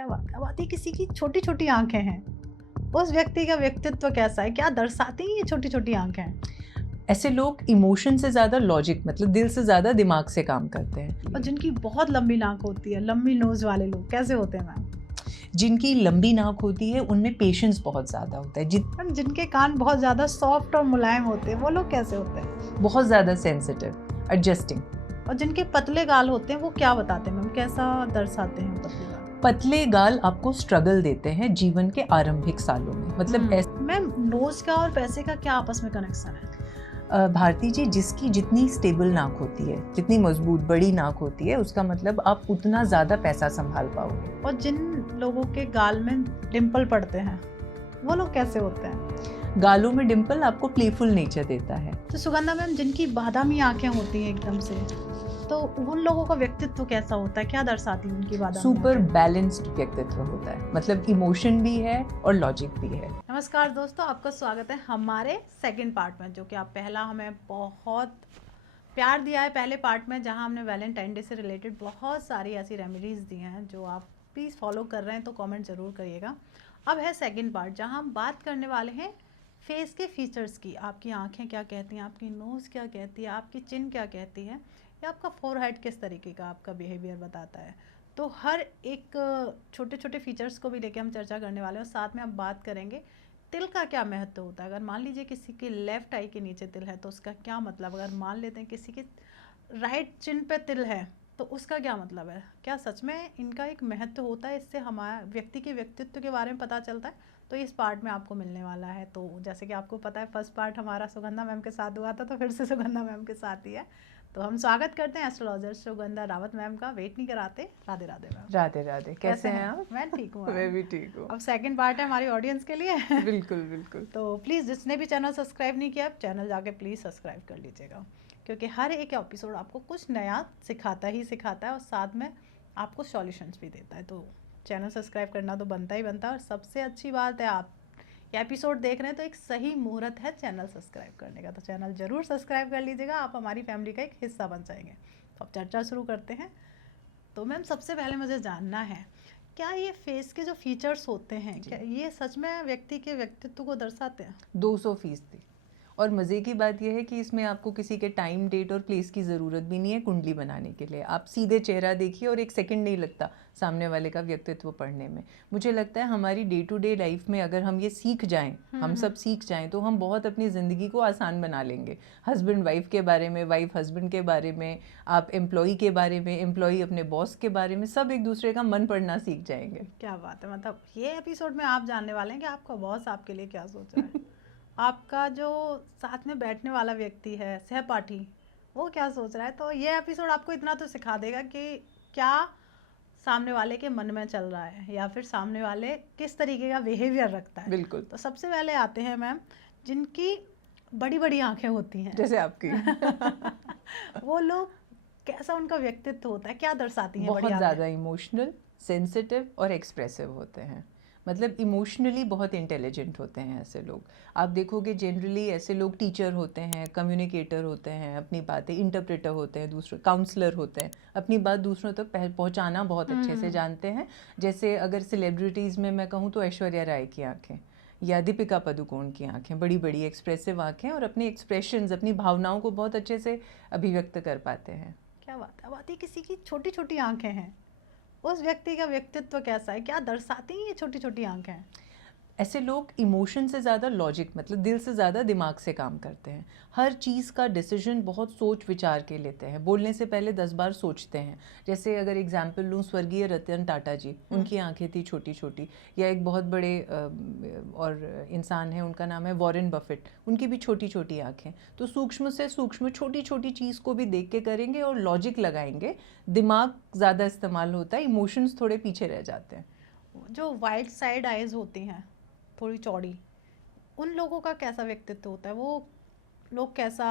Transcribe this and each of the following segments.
क्या बात है! अब आती है किसी की छोटी-छोटी आँखें हैं। उस व्यक्ति का व्यक्तित्व कैसा है? क्या दर्शाती हैं ये छोटी-छोटी आँखें? ऐसे लोग इमोशन से ज़्यादा लॉजिक मतलब दिल से ज़्यादा दिमाग से काम करते हैं। और जिनकी बहुत लंबी नाक होती है, लंबी नोज़ वाले लोग कैसे होते हैं मैम? जिनकी लंबी नाक होती है उनमें पेशेंस बहुत ज़्यादा होता है। मैम जिनके कान बहुत ज़्यादा सॉफ्ट और मुलायम होते हैं, वो लोग कैसे होते हैं? बहुत ज़्यादा सेंसिटिव, एडजस्टिंग। और जिनके पतले गाल होते हैं, वो क्या बताते हैं मैम? कैसा दर्शाते हैं पतले गाल? पतले गाल आपको स्ट्रगल देते हैं जीवन के आरंभिक सालों में। मतलब मैम नोज़ का और पैसे का क्या आपस में कनेक्शन है? भारती जी, जिसकी जितनी स्टेबल नाक होती है, जितनी मजबूत बड़ी नाक होती है, उसका मतलब आप उतना ज़्यादा पैसा संभाल पाओगे। और जिन लोगों के गाल में डिंपल पड़ते हैं, वो लोग कैसे होते हैं? गालों में डिंपल आपको प्लेफुल नेचर देता है। तो सुगंधा मैम जिनकी बादामी आँखें होती हैं एकदम से, तो उन लोगों का व्यक्तित्व कैसा होता है? क्या दर्शाती है उनकी बादामी सुपर आँखें? बैलेंस्ड व्यक्तित्व होता है, मतलब इमोशन भी है और लॉजिक भी है। नमस्कार दोस्तों, आपका स्वागत है हमारे सेकंड पार्ट में, जो कि आप पहला हमें बहुत प्यार दिया है पहले पार्ट में, जहां हमने वैलेंटाइन डे से रिलेटेड बहुत सारी ऐसी रेमेडीज़ दी हैं जो आप प्लीज़ फॉलो कर रहे हैं तो कमेंट ज़रूर करिएगा। अब है सेकंड पार्ट, जहां हम बात करने वाले हैं फेस के फीचर्स की। आपकी आंखें क्या कहती हैं, आपकी नोज़ क्या कहती है, आपकी चिन क्या कहती है, या आपका फोरहेड किस तरीके का आपका बिहेवियर बताता है। तो हर एक छोटे छोटे फीचर्स को भी लेके हम चर्चा करने वाले हैं, और साथ में हम बात करेंगे तिल का क्या महत्व होता है। अगर मान लीजिए किसी के लेफ्ट आई के नीचे तिल है तो उसका क्या मतलब, अगर मान लेते हैं किसी के राइट चिन पे तिल है तो उसका क्या मतलब है, क्या सच में इनका एक महत्व होता है, इससे हमारा व्यक्ति के व्यक्तित्व के बारे में पता चलता है। तो इस पार्ट में आपको मिलने वाला है। तो जैसे कि आपको पता है फर्स्ट पार्ट हमारा सुगंधा मैम के साथ हुआ था, तो फिर से सुगंधा मैम के साथ ही है। तो हम स्वागत करते हैं एस्ट्रोलॉजर सुगंधा रावत मैम का। वेट नहीं कराते, राधे राधे मैम। राधे राधे, कैसे हैं आप? मैं ठीक हूँ मैं भी ठीक हूँ। अब सेकंड पार्ट है हमारी ऑडियंस के लिए। बिल्कुल बिल्कुल। तो प्लीज़ जिसने भी चैनल सब्सक्राइब नहीं किया, चैनल जाके प्लीज़ सब्सक्राइब कर लीजिएगा, क्योंकि हर एक एपिसोड आपको कुछ नया सिखाता ही सिखाता है और साथ में आपको सॉल्यूशंस भी देता है। तो चैनल सब्सक्राइब करना तो बनता ही बनता है। और सबसे अच्छी बात है, आप ये एपिसोड देख रहे हैं तो एक सही मुहूर्त है चैनल सब्सक्राइब करने का। तो चैनल ज़रूर सब्सक्राइब कर लीजिएगा, आप हमारी फैमिली का एक हिस्सा बन जाएंगे। तो अब चर्चा शुरू करते हैं। तो मैम सबसे पहले मुझे जानना है, क्या ये फेस के जो फीचर्स होते हैं, क्या ये सच में व्यक्ति के व्यक्तित्व को दर्शाते हैं? 200%। और मज़े की बात यह है कि इसमें आपको किसी के टाइम, डेट और प्लेस की ज़रूरत भी नहीं है कुंडली बनाने के लिए। आप सीधे चेहरा देखिए और एक सेकंड नहीं लगता सामने वाले का व्यक्तित्व पढ़ने में। मुझे लगता है हमारी डे टू डे लाइफ में अगर हम ये सीख जाएं, हम सब सीख जाएं, तो हम बहुत अपनी ज़िंदगी को आसान बना लेंगे। हस्बैंड वाइफ के बारे में, वाइफ हस्बैंड के बारे में, आप एम्प्लॉई के बारे में, एम्प्लॉई अपने बॉस के बारे में, सब एक दूसरे का मन पढ़ना सीख जाएंगे। क्या बात है! मतलब ये एपिसोड में आप जानने वाले हैं कि आपका बॉस आपके लिए क्या सोच रहा है। आपका जो साथ में बैठने वाला व्यक्ति है, सहपाठी, वो क्या सोच रहा है। तो ये एपिसोड आपको इतना तो सिखा देगा कि क्या सामने वाले के मन में चल रहा है, या फिर सामने वाले किस तरीके का बिहेवियर रखता है। बिल्कुल। तो सबसे पहले आते हैं मैम जिनकी बड़ी बड़ी आंखें होती हैं, जैसे आपकी। वो लोग कैसा उनका व्यक्तित्व होता है, क्या दर्शाती हैं बड़ी बहुत आंखें? ज़्यादा इमोशनल, सेंसिटिव और एक्सप्रेसिव होते हैं। मतलब इमोशनली बहुत इंटेलिजेंट होते हैं ऐसे लोग। आप देखोगे जनरली ऐसे लोग टीचर होते हैं, कम्युनिकेटर होते हैं, अपनी बातें इंटरप्रेटर होते हैं, दूसरे काउंसलर होते हैं, अपनी बात दूसरों तक पहुंचाना बहुत अच्छे से जानते हैं। जैसे अगर सेलिब्रिटीज़ में मैं कहूँ तो ऐश्वर्या राय की आंखें या दीपिका पादुकोण की आंखें, बड़ी बड़ी एक्सप्रेसिव आंखें, और अपनी एक्सप्रेशंस, अपनी भावनाओं को बहुत अच्छे से अभिव्यक्त कर पाते हैं। क्या बात है! अब आती है किसी की छोटी छोटी आंखें हैं, उस व्यक्ति का व्यक्तित्व कैसा है, क्या दर्शाती हैं ये छोटी छोटी आंखें? ऐसे लोग इमोशन से ज़्यादा लॉजिक मतलब दिल से ज़्यादा दिमाग से काम करते हैं। हर चीज़ का डिसीजन बहुत सोच विचार के लेते हैं, बोलने से पहले 10 बार सोचते हैं। जैसे अगर एग्जांपल लूँ, स्वर्गीय रतन टाटा जी, उनकी आंखें थी छोटी छोटी। या एक बहुत बड़े और इंसान है, उनका नाम है वॉरेन बफेट, उनकी भी छोटी छोटी आंखें। तो सूक्ष्म से सूक्ष्म छोटी छोटी चीज़ को भी देख के करेंगे और लॉजिक लगाएंगे। दिमाग ज़्यादा इस्तेमाल होता है, इमोशंस थोड़े पीछे रह जाते हैं। जो वाइट साइड आइज होती हैं, थोड़ी चौड़ी, उन लोगों का कैसा व्यक्तित्व होता है, वो लोग कैसा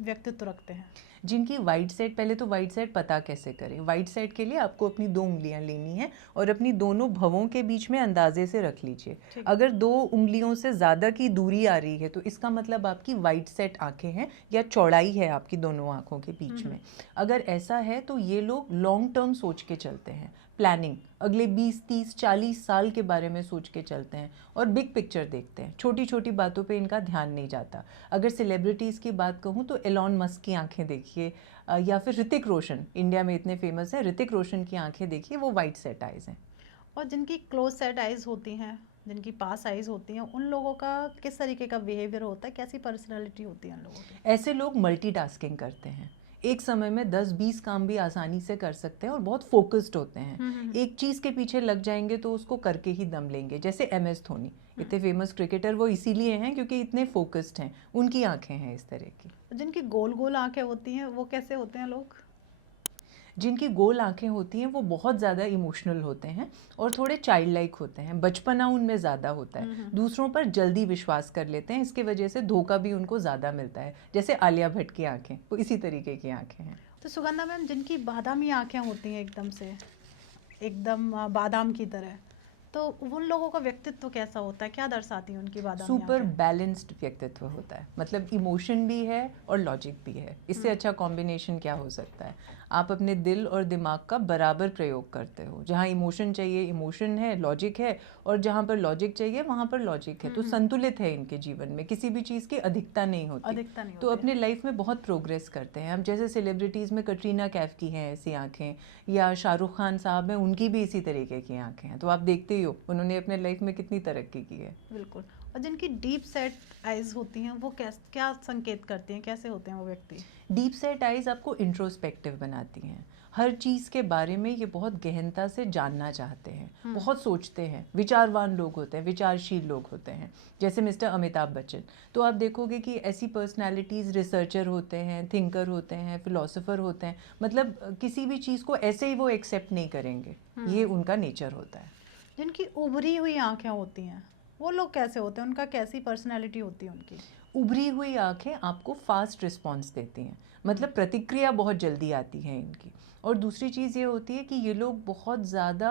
व्यक्तित्व रखते हैं? जिनकी वाइट साइड, पहले तो वाइट साइड पता कैसे करें। वाइट साइड के लिए आपको अपनी 2 उंगलियां लेनी है और अपनी दोनों भवों के बीच में अंदाजे से रख लीजिए। अगर 2 उंगलियों से ज़्यादा की दूरी आ रही है तो इसका मतलब आपकी वाइट साइड आंखें हैं या चौड़ाई है आपकी दोनों आंखों के बीच में। अगर ऐसा है तो ये लोग लॉन्ग टर्म सोच के चलते हैं, प्लानिंग, अगले 20, 30, 40 साल के बारे में सोच के चलते हैं और बिग पिक्चर देखते हैं। छोटी छोटी बातों पे इनका ध्यान नहीं जाता। अगर सेलिब्रिटीज़ की बात कहूँ तो एलॉन मस्क की आंखें देखिए, या फिर ऋतिक रोशन, इंडिया में इतने फेमस हैं, ऋतिक रोशन की आंखें देखिए, वो वाइट सेट आइज हैं। और जिनकी क्लोज सेट आइज होती हैं, जिनकी पास आइज होती हैं, उन लोगों का किस तरीके का बिहेवियर होता है, कैसी पर्सनालिटी होती है उन लोगों की? ऐसे लोग मल्टीटास्किंग करते हैं, एक समय में 10-20 काम भी आसानी से कर सकते हैं और बहुत फोकस्ड होते हैं। एक चीज़ के पीछे लग जाएंगे तो उसको करके ही दम लेंगे। जैसे MS धोनी, इतने फेमस क्रिकेटर वो इसीलिए हैं क्योंकि इतने फोकस्ड हैं, उनकी आंखें हैं इस तरह की। जिनकी गोल गोल आंखें होती हैं वो कैसे होते हैं लोग? जिनकी गोल आंखें होती हैं वो बहुत ज़्यादा इमोशनल होते हैं और थोड़े चाइल्ड लाइक होते हैं, बचपना उनमें ज़्यादा होता है, दूसरों पर जल्दी विश्वास कर लेते हैं, इसके वजह से धोखा भी उनको ज़्यादा मिलता है। जैसे आलिया भट्ट की आंखें, वो इसी तरीके की आंखें हैं। तो सुगंधा मैम, जिनकी बादामी आंखें होती हैं एकदम से, एकदम बादाम की तरह, तो उन लोगों का व्यक्तित्व कैसा होता है, क्या दर्शाती है उनकी बादामी सुपर आंखें? बैलेंस्ड व्यक्तित्व होता है, मतलब इमोशन भी है और लॉजिक भी है। इससे अच्छा कॉम्बिनेशन क्या हो सकता है? आप अपने दिल और दिमाग का बराबर प्रयोग करते हो। जहाँ इमोशन चाहिए इमोशन है, लॉजिक है, और जहाँ पर लॉजिक चाहिए वहाँ पर लॉजिक है। तो संतुलित है इनके जीवन में, किसी भी चीज़ की अधिकता नहीं होती। अधिकता नहीं तो होती। अपने लाइफ में बहुत प्रोग्रेस करते हैं। अब जैसे सेलिब्रिटीज़ में कटरीना कैफ की हैं ऐसी आंखें, या शाहरुख खान साहब हैं, उनकी भी इसी तरीके की आंखें हैं। तो आप देखते ही हो उन्होंने अपने लाइफ में कितनी तरक्की की है। बिल्कुल। और जिनकी डीप सेट आइज होती हैं वो क्या संकेत करती हैं, कैसे होते हैं वो व्यक्ति? डीप सेट आइज आपको इंट्रोस्पेक्टिव बनाती हैं। हर चीज़ के बारे में ये बहुत गहनता से जानना चाहते हैं, बहुत सोचते हैं, विचारवान लोग होते हैं, विचारशील लोग होते हैं। जैसे मिस्टर अमिताभ बच्चन, तो आप देखोगे कि ऐसी पर्सनालिटीज़ रिसर्चर होते हैं, थिंकर होते हैं, फिलोसोफर होते हैं, मतलब किसी भी चीज़ को ऐसे ही वो एक्सेप्ट नहीं करेंगे, ये उनका नेचर होता है। जिनकी उभरी हुई आंखें होती हैं वो लोग कैसे होते हैं, उनका कैसी पर्सनैलिटी होती है उनकी? उभरी हुई आंखें आपको फास्ट रिस्पॉन्स देती हैं, मतलब प्रतिक्रिया बहुत जल्दी आती है इनकी। और दूसरी चीज़ ये होती है कि ये लोग बहुत ज़्यादा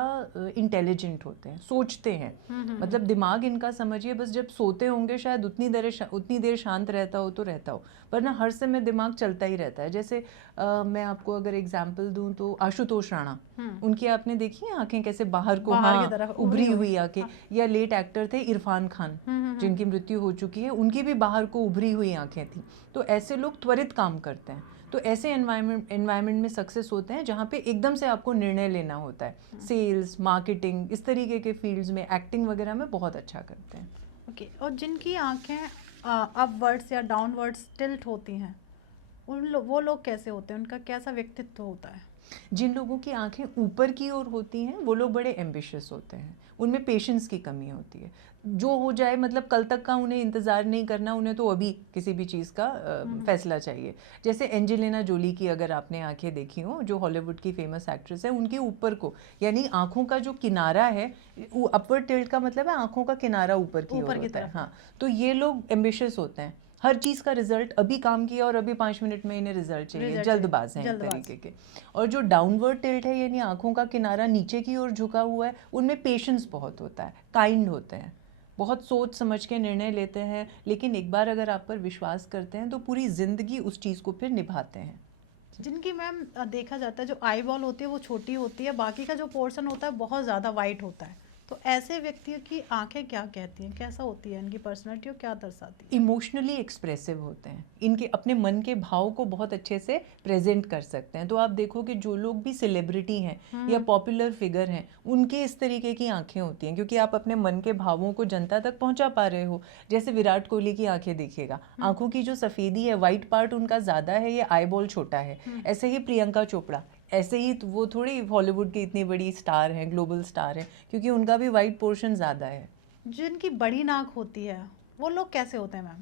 इंटेलिजेंट होते हैं, सोचते हैं, मतलब दिमाग इनका समझिए बस जब सोते होंगे शायद उतनी देर शांत रहता हो तो रहता हो, वरना हर समय दिमाग चलता ही रहता है। जैसे मैं आपको अगर एग्जांपल दूं तो आशुतोष राणा, उनकी आपने देखी है आंखें कैसे बाहर को, बाहर की तरफ उभरी हुई आंखें। या लेट एक्टर थे इरफान खान, जिनकी मृत्यु हो चुकी है, उनकी भी बाहर को उभरी हुई आंखें थी। तो ऐसे लोग त्वरित काम करते हैं। तो ऐसे एनवायरनमेंट में सक्सेस होते हैं जहाँ पे एकदम से आपको निर्णय लेना होता है। सेल्स, मार्केटिंग, इस तरीके के फील्ड्स में, एक्टिंग वगैरह में बहुत अच्छा करते हैं। ओके। और जिनकी आंखें अपवर्ड्स या डाउनवर्ड्स टिल्ट होती हैं वो लोग कैसे होते हैं, उनका कैसा व्यक्तित्व होता है? जिन लोगों की आंखें ऊपर की ओर होती हैं वो लोग बड़े एम्बिशियस होते हैं, उनमें पेशेंस की कमी होती है। जो हो जाए, मतलब कल तक का उन्हें इंतज़ार नहीं करना, उन्हें तो अभी किसी भी चीज़ का फैसला चाहिए। जैसे एंजेलिना जोली की अगर आपने आंखें देखी हो, जो हॉलीवुड की फेमस एक्ट्रेस है, उनके ऊपर को, यानी आंखों का जो किनारा है, अपवर्ड टिल्ट का मतलब है आंखों का किनारा ऊपर की ओर होता है। हाँ, तो ये लोग एम्बिशियस होते हैं, हर चीज़ का रिजल्ट, अभी काम किया और अभी 5 मिनट में इन्हें रिजल्ट चाहिए, जल्दबाज हैं एक तरीके के। और जो डाउनवर्ड टिल्ट है, यानी आंखों का किनारा नीचे की ओर झुका हुआ है, उनमें पेशेंस बहुत होता है, काइंड होते हैं, बहुत सोच समझ के निर्णय लेते हैं, लेकिन एक बार अगर आप पर विश्वास करते हैं तो पूरी ज़िंदगी उस चीज़ को फिर निभाते हैं। जिनकी मैम देखा जाता है जो आई बॉल होती है वो छोटी होती है, बाकी का जो पोर्शन होता है बहुत ज़्यादा वाइट होता है, तो ऐसे व्यक्तियों की आंखें क्या कहती हैं, कैसा होती है इनकी पर्सनैलिटी और क्या दर्शाती है? इमोशनली एक्सप्रेसिव होते हैं, इनके अपने मन के भाव को बहुत अच्छे से प्रेजेंट कर सकते हैं। तो आप देखो कि जो लोग भी सेलिब्रिटी हैं या पॉपुलर फिगर हैं, उनके इस तरीके की आंखें होती हैं, क्योंकि आप अपने मन के भावों को जनता तक पहुंचा पा रहे हो। जैसे विराट कोहली की आंखें देखिएगा, आंखों की जो सफ़ेदी है, वाइट पार्ट उनका ज़्यादा है, ये आई बॉल छोटा है। ऐसे ही प्रियंका चोपड़ा, ऐसे ही वो थोड़ी हॉलीवुड की इतनी बड़ी स्टार हैं, ग्लोबल स्टार हैं, क्योंकि उनका भी वाइट पोर्शन ज़्यादा है। जिनकी बड़ी नाक होती है वो लोग कैसे होते हैं मैम?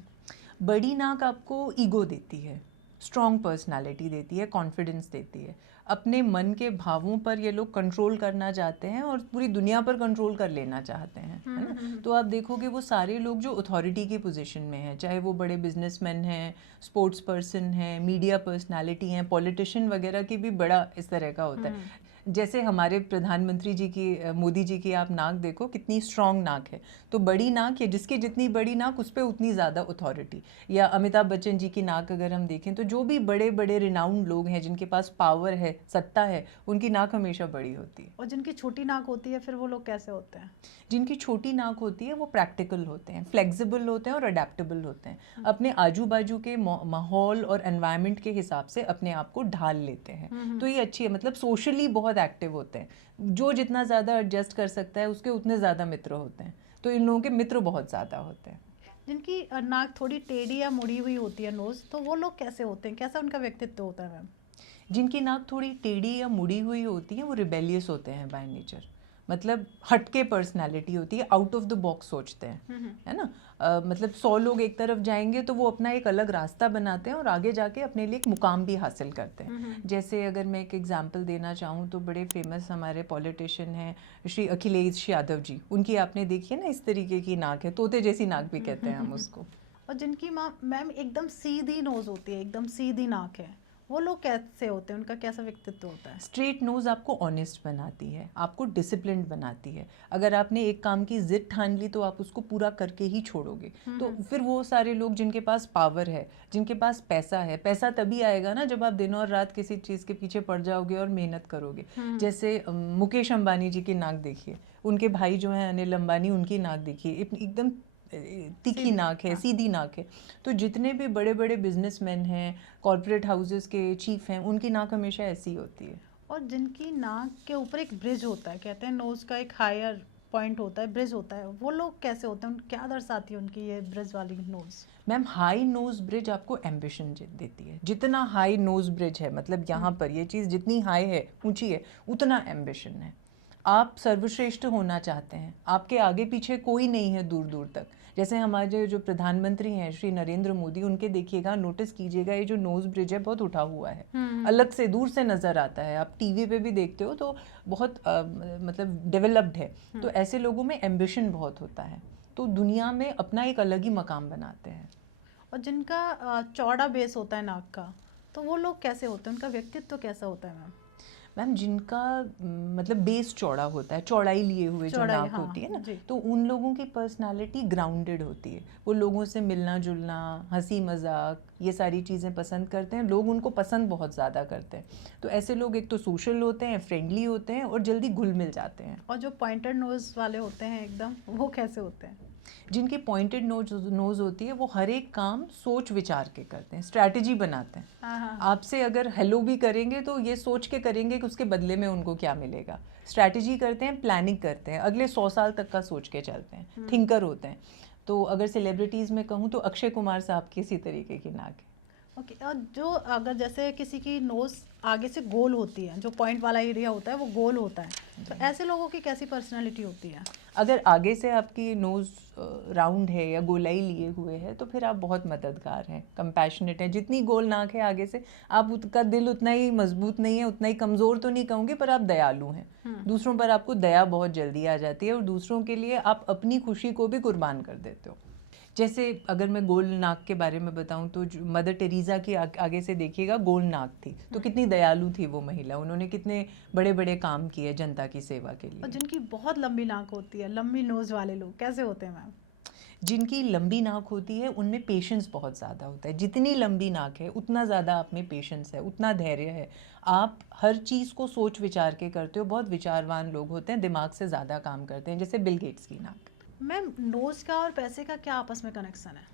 बड़ी नाक आपको ईगो देती है, स्ट्रॉन्ग पर्सनालिटी देती है, कॉन्फिडेंस देती है। अपने मन के भावों पर ये लोग कंट्रोल करना चाहते हैं और पूरी दुनिया पर कंट्रोल कर लेना चाहते हैं, है ना? तो आप देखोगे वो सारे लोग जो अथॉरिटी की पोजीशन में हैं, चाहे वो बड़े बिजनेसमैन हैं, स्पोर्ट्स पर्सन हैं, मीडिया पर्सनालिटी हैं, पॉलिटिशियन वगैरह की भी बड़ा इस तरह का होता है। जैसे हमारे प्रधानमंत्री जी की मोदी जी की आप नाक देखो, कितनी स्ट्रांग नाक है। तो बड़ी नाक या जिसकी जितनी बड़ी नाक उस पर उतनी ज़्यादा अथॉरिटी। या अमिताभ बच्चन जी की नाक अगर हम देखें तो जो भी बड़े बड़े रिनाउंड लोग हैं जिनके पास पावर है, सत्ता है, उनकी नाक हमेशा बड़ी होती है। और जिनकी छोटी नाक होती है फिर वो लोग कैसे होते हैं? जिनकी छोटी नाक होती है वो प्रैक्टिकल होते हैं, फ्लेक्सिबल होते हैं और अडेप्टेबल होते हैं। अपने आजू बाजू के माहौल और एनवायरनमेंट के हिसाब से अपने आप को ढाल लेते हैं। तो ये अच्छी है, मतलब सोशली बहुत एक्टिव होते हैं। जो जितना ज़्यादा एडजस्ट कर सकता है उसके उतने ज़्यादा मित्र होते हैं। तो इन लोगों के मित्र बहुत ज़्यादा होते हैं। जिनकी नाक थोड़ी टेढ़ी या मुड़ी हुई होती है, नोज, तो वो लोग कैसे होते हैं? कैसा उनका व्यक्तित्व होता है मैम? जिनकी नाक थोड़ी टेढ़ी या मुड़ी हुई होती है वो रिबेलियस होते हैं बाय नेचर। मतलब हटके पर्सनालिटी होती है, आउट ऑफ द बॉक्स सोचते हैं, है ना। मतलब 100 लोग एक तरफ जाएंगे तो वो अपना एक अलग रास्ता बनाते हैं और आगे जाके अपने लिए एक मुकाम भी हासिल करते हैं। जैसे अगर मैं एक एग्जांपल देना चाहूँ तो बड़े फेमस हमारे पॉलिटिशियन हैं श्री अखिलेश यादव जी। उनकी आपने देखी है ना, इस तरीके की नाक है, तोते जैसी नाक भी कहते हैं हम उसको। और जिनकी मैम एकदम सीधी नोज होती है, एकदम सीधी नाक है, वो लोग कैसे होते हैं? उनका कैसा व्यक्तित्व होता है? स्ट्रेट नोज आपको ऑनेस्ट बनाती है, आपको डिसिप्लिन्ड बनाती है। अगर आपने एक काम की जिद ठान ली तो आप उसको पूरा करके ही छोड़ोगे। तो फिर वो सारे लोग जिनके पास पावर है, जिनके पास पैसा है, पैसा तभी आएगा ना जब आप दिन और रात किसी चीज़ के पीछे पड़ जाओगे और मेहनत करोगे। जैसे मुकेश अंबानी जी की नाक देखिए, उनके भाई जो हैं अनिल अंबानी, उनकी नाक देखिए, एकदम तीखी नाक है, सीधी नाक है। तो जितने भी बड़े बड़े बिजनेसमैन हैं, कॉर्पोरेट हाउसेस के चीफ हैं, उनकी नाक हमेशा ऐसी होती है। और जिनकी नाक के ऊपर एक ब्रिज होता है, कहते हैं नोज का एक हायर पॉइंट होता है, ब्रिज होता है, वो लोग कैसे होते हैं? क्या दर्शाती है उनकी ये ब्रिज वाली nose? Ma'am high nose bridge आपको एम्बिशन देती है। जितना हाई नोज ब्रिज है, मतलब यहाँ पर ये चीज़ जितनी हाई है, ऊंची है, उतना एम्बिशन है। आप सर्वश्रेष्ठ होना चाहते हैं, आपके आगे पीछे कोई नहीं है दूर दूर तक। जैसे हमारे जो प्रधानमंत्री हैं श्री नरेंद्र मोदी, उनके देखिएगा, नोटिस कीजिएगा, ये जो नोज ब्रिज है बहुत उठा हुआ है, अलग से दूर से नजर आता है। आप टीवी पे भी देखते हो तो बहुत मतलब डेवलप्ड है। तो ऐसे लोगों में एम्बिशन बहुत होता है, तो दुनिया में अपना एक अलग ही मकाम बनाते हैं। और जिनका चौड़ा बेस होता है नाक का, तो वो लोग कैसे होते हैं? उनका व्यक्तित्व कैसा होता है मैम? मैम जिनका मतलब बेस चौड़ा होता है, चौड़ाई लिए हुए जो चौड़ाई, नाक हाँ, होती है ना, जी। तो उन लोगों की पर्सनालिटी ग्राउंडेड होती है। वो लोगों से मिलना जुलना, हंसी मजाक, ये सारी चीज़ें पसंद करते हैं। लोग उनको पसंद बहुत ज़्यादा करते हैं। तो ऐसे लोग एक तो सोशल होते हैं, फ्रेंडली होते हैं और जल्दी घुल मिल जाते हैं। और जो पॉइंटेड नोज वाले होते हैं एकदम, वो कैसे होते हैं? जिनकी पॉइंटेड नोज होती है वो हर एक काम सोच विचार के करते हैं, स्ट्रैटेजी बनाते हैं। हाँ। आपसे अगर हेलो भी करेंगे तो ये सोच के करेंगे कि उसके बदले में उनको क्या मिलेगा। स्ट्रैटेजी करते हैं, प्लानिंग करते हैं, अगले 100 साल तक का सोच के चलते हैं, थिंकर होते हैं। तो अगर सेलिब्रिटीज़ में कहूँ तो अक्षय कुमार साहब की इसी तरीके की नाक है। ओके। और जो अगर जैसे किसी की नोज आगे से गोल होती है, जो पॉइंट वाला एरिया होता है वो गोल होता है, तो ऐसे लोगों की कैसी पर्सनालिटी होती है? अगर आगे से आपकी नोज़ राउंड है या गोलाई लिए हुए है तो फिर आप बहुत मददगार हैं, कंपैशनेट हैं। जितनी गोल नाक है आगे से, आप उसका दिल उतना ही मजबूत नहीं है, उतना ही कमज़ोर तो नहीं कहूँगी, पर आप दयालु हैं। दूसरों पर आपको दया बहुत जल्दी आ जाती है और दूसरों के लिए आप अपनी खुशी को भी कुर्बान कर देते हो। जैसे अगर मैं गोल नाक के बारे में बताऊं तो मदर टेरेसा की आगे से देखिएगा गोल नाक थी, तो कितनी दयालु थी वो महिला। उन्होंने कितने बड़े बड़े काम किए जनता की सेवा के और लिए। जिनकी बहुत लंबी नाक होती है, लंबी नोज वाले लोग कैसे होते हैं मैम? जिनकी लंबी नाक होती है उनमें पेशेंस बहुत ज़्यादा होता है। जितनी लंबी नाक है उतना ज़्यादा आप में पेशेंस है, उतना धैर्य है। आप हर चीज़ को सोच विचार के करते हो। बहुत विचारवान लोग होते हैं, दिमाग से ज़्यादा काम करते हैं, जैसे बिल गेट्स की नाक। मैम नोज का और पैसे का क्या आपस में कनेक्शन है?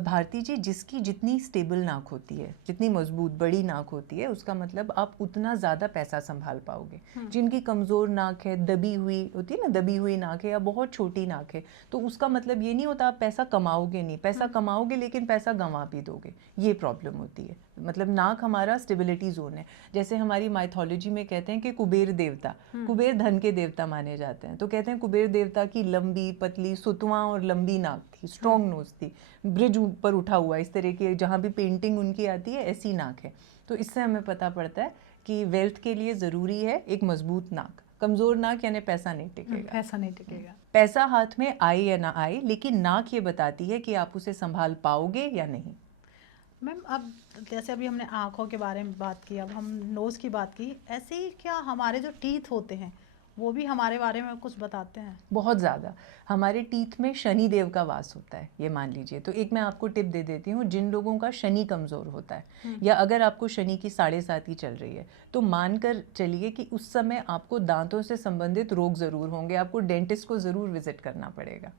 भारती जी, जिसकी जितनी स्टेबल नाक होती है, जितनी मजबूत बड़ी नाक होती है, उसका मतलब आप उतना ज़्यादा पैसा संभाल पाओगे। जिनकी कमज़ोर नाक है, दबी हुई होती है ना, दबी हुई नाक है या बहुत छोटी नाक है, तो उसका मतलब ये नहीं होता आप पैसा कमाओगे नहीं। पैसा कमाओगे लेकिन पैसा गंवा भी दोगे, ये प्रॉब्लम होती है। मतलब नाक हमारा स्टेबिलिटी जोन है। जैसे हमारी माइथोलॉजी में कहते हैं कि कुबेर देवता, कुबेर धन के देवता माने जाते हैं, तो कहते हैं कुबेर देवता की लंबी पतली सुतवां और लंबी नाक थी, स्ट्रॉन्ग नोज थी, ब्रिज ऊपर उठा हुआ, इस तरह की जहाँ भी पेंटिंग उनकी आती है ऐसी नाक है। तो इससे हमें पता पड़ता है कि वेल्थ के लिए ज़रूरी है एक मजबूत नाक। कमज़ोर नाक यानी पैसा नहीं टिकेगा। पैसा नहीं टिकेगा। पैसा हाथ में आए या ना आए, लेकिन नाक ये बताती है कि आप उसे संभाल पाओगे या नहीं। मैम अब जैसे अभी हमने आँखों के बारे में बात की, अब हम नोज़ की बात की, ऐसे ही क्या हमारे जो टीथ होते हैं वो भी हमारे बारे में कुछ बताते हैं? बहुत ज़्यादा। हमारे टीथ में शनि देव का वास होता है, ये मान लीजिए। तो एक मैं आपको टिप दे देती हूँ, जिन लोगों का शनि कमज़ोर होता है या अगर आपको शनि की 7.5 ही चल रही है, तो मान कर चलिए कि उस समय आपको दांतों से संबंधित रोग ज़रूर होंगे, आपको डेंटिस्ट को ज़रूर विज़िट करना पड़ेगा।